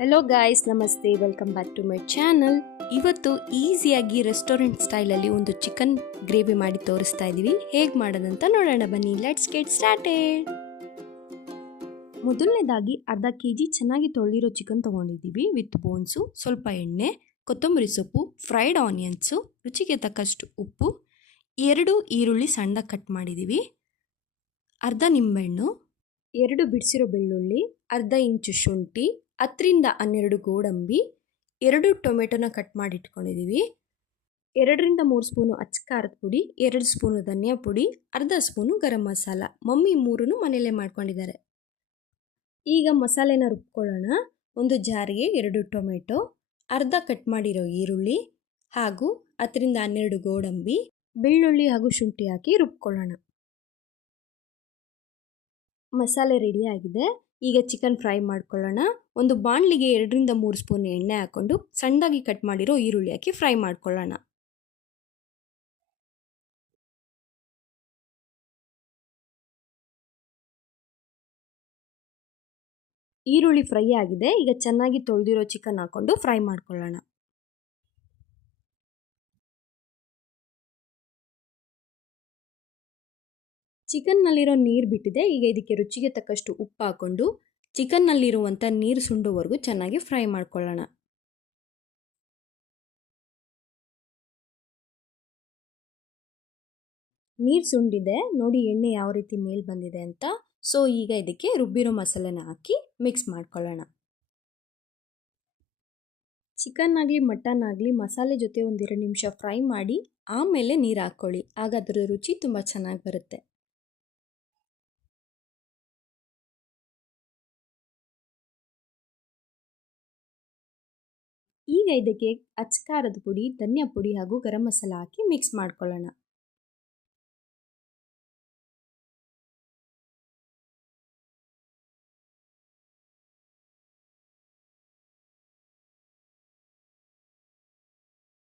Hello guys, ನಮಸ್ತೆ, welcome back to my channel. ಇವತ್ತು ಈಸಿಯಾಗಿ ರೆಸ್ಟೋರೆಂಟ್ ಸ್ಟೈಲಲ್ಲಿ ಒಂದು ಚಿಕನ್ ಗ್ರೇವಿ ಮಾಡಿ ತೋರಿಸ್ತಾ ಇದ್ದೀವಿ. ಹೇಗೆ ಮಾಡೋದಂತ ನೋಡೋಣ ಬನ್ನಿ. Let's get started. ಮೊದಲನೇದಾಗಿ ಅರ್ಧ ಕೆಜಿ ಚೆನ್ನಾಗಿ ತೊಳೆದಿರೋ ಚಿಕನ್ ತೊಗೊಂಡಿದ್ದೀವಿ ವಿತ್ ಬೋನ್ಸು, ಸ್ವಲ್ಪ ಎಣ್ಣೆ, ಕೊತ್ತಂಬರಿ ಸೊಪ್ಪು, ಫ್ರೈಡ್ ಆನಿಯನ್ಸು, ರುಚಿಗೆ ತಕ್ಕಷ್ಟು ಉಪ್ಪು, 2 ಈರುಳ್ಳಿ ಸಣ್ಣದಾಗಿ ಕಟ್ ಮಾಡಿದ್ದೀವಿ, ಅರ್ಧ ನಿಂಬೆಹಣ್ಣು, 2 ಬಿಡಿಸಿರೋ ಬೆಳ್ಳುಳ್ಳಿ, ಅರ್ಧ ಇಂಚು ಶುಂಠಿ, 10ರಿಂದ 12 ಗೋಡಂಬಿ, 2 ಟೊಮೆಟೊನ ಕಟ್ ಮಾಡಿ ಇಟ್ಕೊಂಡಿದ್ದೀವಿ, 2ರಿಂದ 3 ಸ್ಪೂನು ಅಚ್ಚ ಖಾರದ ಪುಡಿ, 2 ಸ್ಪೂನು ಧನಿಯಾ ಪುಡಿ, ಅರ್ಧ ಸ್ಪೂನು ಗರಂ ಮಸಾಲ. ಮಮ್ಮಿ 3 ಮನೆಯಲ್ಲೇ ಮಾಡ್ಕೊಂಡಿದ್ದಾರೆ. ಈಗ ಮಸಾಲೆನ ರುಬ್ಕೊಳ್ಳೋಣ. ಒಂದು ಜಾರಿಗೆ 2 ಟೊಮೆಟೊ, ಅರ್ಧ ಕಟ್ ಮಾಡಿರೋ ಈರುಳ್ಳಿ ಹಾಗೂ 10ರಿಂದ 12 ಗೋಡಂಬಿ, ಬೆಳ್ಳುಳ್ಳಿ ಹಾಗೂ ಶುಂಠಿ ಹಾಕಿ ರುಬ್ಕೊಳ್ಳೋಣ. ಮಸಾಲೆ ರೆಡಿ ಆಗಿದೆ. ಈಗ ಚಿಕನ್ ಫ್ರೈ ಮಾಡ್ಕೊಳ್ಳೋಣ. ಒಂದು ಬಾಣಲಿಗೆ 2ರಿಂದ 3 ಸ್ಪೂನ್ ಎಣ್ಣೆ ಹಾಕ್ಕೊಂಡು ಸಣ್ಣದಾಗಿ ಕಟ್ ಮಾಡಿರೋ ಈರುಳ್ಳಿ ಹಾಕಿ ಫ್ರೈ ಮಾಡ್ಕೊಳ್ಳೋಣ. ಈರುಳ್ಳಿ ಫ್ರೈ ಆಗಿದೆ. ಈಗ ಚೆನ್ನಾಗಿ ತೊಳೆದಿರೋ ಚಿಕನ್ ಹಾಕ್ಕೊಂಡು ಫ್ರೈ ಮಾಡ್ಕೊಳ್ಳೋಣ. ಚಿಕನ್ನಲ್ಲಿರೋ ನೀರು ಬಿಟ್ಟಿದೆ. ಈಗ ಇದಕ್ಕೆ ರುಚಿಗೆ ತಕ್ಕಷ್ಟು ಉಪ್ಪು ಹಾಕ್ಕೊಂಡು ಚಿಕನ್ನಲ್ಲಿರುವಂಥ ನೀರು ಸುಂಡೋವರೆಗೂ ಚೆನ್ನಾಗಿ ಫ್ರೈ ಮಾಡ್ಕೊಳ್ಳೋಣ. ನೀರು ಸುಂಡಿದೆ ನೋಡಿ, ಎಣ್ಣೆ ಯಾವ ರೀತಿ ಮೇಲೆ ಬಂದಿದೆ ಅಂತ. ಸೊ ಈಗ ಇದಕ್ಕೆ ರುಬ್ಬಿರೋ ಮಸಾಲೆನ ಹಾಕಿ ಮಿಕ್ಸ್ ಮಾಡ್ಕೊಳ್ಳೋಣ. ಚಿಕನ್ ಆಗಲಿ ಮಟನ್ ಆಗಲಿ ಮಸಾಲೆ ಜೊತೆ 1-2 ನಿಮಿಷ ಫ್ರೈ ಮಾಡಿ ಆಮೇಲೆ ನೀರು ಹಾಕ್ಕೊಳ್ಳಿ. ಆಗ ಅದರ ರುಚಿ ತುಂಬ ಚೆನ್ನಾಗಿ ಬರುತ್ತೆ. ಈಗ ಇದಕ್ಕೆ ಅಚ್ಚ ಖಾರದ ಪುಡಿ, ಧನಿಯಾ ಪುಡಿ ಹಾಗೂ ಗರಂ ಮಸಾಲ ಹಾಕಿ ಮಿಕ್ಸ್ ಮಾಡ್ಕೊಳ್ಳೋಣ.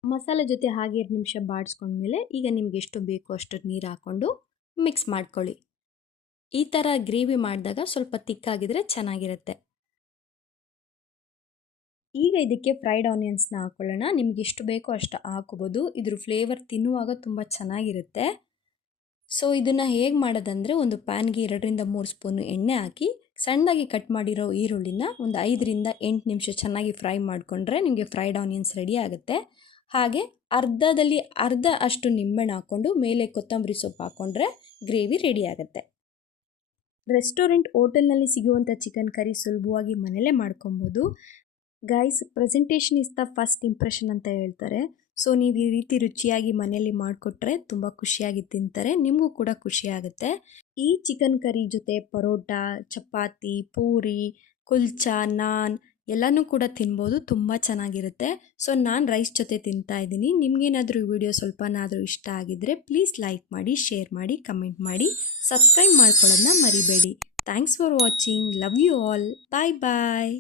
ಮಸಾಲೆ ಜೊತೆ ಹಾಗೆ 2 ನಿಮಿಷ ಬಾಡಿಸ್ಕೊಂಡ್ಮೇಲೆ ಈಗ ನಿಮ್ಗೆ ಎಷ್ಟು ಬೇಕೋ ಅಷ್ಟು ನೀರು ಹಾಕ್ಕೊಂಡು ಮಿಕ್ಸ್ ಮಾಡ್ಕೊಳ್ಳಿ. ಈ ಥರ ಗ್ರೇವಿ ಮಾಡಿದಾಗ ಸ್ವಲ್ಪ ತಿಕ್ಕಾಗಿದ್ರೆ ಚೆನ್ನಾಗಿರುತ್ತೆ. ಈಗ ಇದಕ್ಕೆ ಫ್ರೈಡ್ ಆನಿಯನ್ಸ್ನ ಹಾಕ್ಕೊಳ್ಳೋಣ. ನಿಮ್ಗೆ ಎಷ್ಟು ಬೇಕೋ ಅಷ್ಟು ಹಾಕೋಬೋದು. ಇದ್ರ ಫ್ಲೇವರ್ ತಿನ್ನುವಾಗ ತುಂಬ ಚೆನ್ನಾಗಿರುತ್ತೆ. ಸೊ ಇದನ್ನು ಹೇಗೆ ಮಾಡೋದಂದರೆ, ಒಂದು ಪ್ಯಾನ್ಗೆ 2ರಿಂದ 3 ಸ್ಪೂನು ಎಣ್ಣೆ ಹಾಕಿ ಸಣ್ಣದಾಗಿ ಕಟ್ ಮಾಡಿರೋ ಈರುಳ್ಳಿನ ಒಂದು 5ರಿಂದ 8 ನಿಮಿಷ ಚೆನ್ನಾಗಿ ಫ್ರೈ ಮಾಡಿಕೊಂಡ್ರೆ ನಿಮಗೆ ಫ್ರೈಡ್ ಆನಿಯನ್ಸ್ ರೆಡಿ ಆಗುತ್ತೆ. ಹಾಗೆ ಅರ್ಧದಲ್ಲಿ ಅರ್ಧ ಅಷ್ಟು ನಿಂಬೆಹಣ್ಣು ಹಾಕ್ಕೊಂಡು ಮೇಲೆ ಕೊತ್ತಂಬರಿ ಸೊಪ್ಪು ಹಾಕ್ಕೊಂಡ್ರೆ ಗ್ರೇವಿ ರೆಡಿ ಆಗುತ್ತೆ. ರೆಸ್ಟೋರೆಂಟ್ ಹೋಟೆಲ್ನಲ್ಲಿ ಸಿಗುವಂಥ ಚಿಕನ್ ಕರಿ ಸುಲಭವಾಗಿ ಮನೇಲೇ ಮಾಡ್ಕೊಬೋದು. Guys, presentation is the first impression ಅಂತ ಹೇಳ್ತಾರೆ. ಸೊ ನೀವು ಈ ರೀತಿ ರುಚಿಯಾಗಿ ಮನೆಯಲ್ಲಿ ಮಾಡಿಕೊಟ್ರೆ ತುಂಬ ಖುಷಿಯಾಗಿ ತಿಂತಾರೆ, ನಿಮಗೂ ಕೂಡ ಖುಷಿಯಾಗುತ್ತೆ. ಈ ಚಿಕನ್ ಕರಿ ಜೊತೆ ಪರೋಟ, ಚಪಾತಿ, ಪೂರಿ, ಕುಲ್ಚಾ, ನಾನ್ ಎಲ್ಲನೂ ಕೂಡ ತಿನ್ಬೋದು. ತುಂಬ ಚೆನ್ನಾಗಿರುತ್ತೆ. ಸೊ ನಾನು ರೈಸ್ ಜೊತೆ ತಿಂತಾ ಇದ್ದೀನಿ. ನಿಮಗೇನಾದರೂ ಈ ವಿಡಿಯೋ ಸ್ವಲ್ಪನಾದರೂ ಇಷ್ಟ ಆಗಿದ್ದರೆ ಪ್ಲೀಸ್ ಲೈಕ್ ಮಾಡಿ, ಶೇರ್ ಮಾಡಿ, ಕಮೆಂಟ್ ಮಾಡಿ, ಸಬ್ಸ್ಕ್ರೈಬ್ ಮಾಡ್ಕೊಳ್ಳೋದನ್ನ ಮರಿಬೇಡಿ. Thanks for watching. Love you all. Bye bye.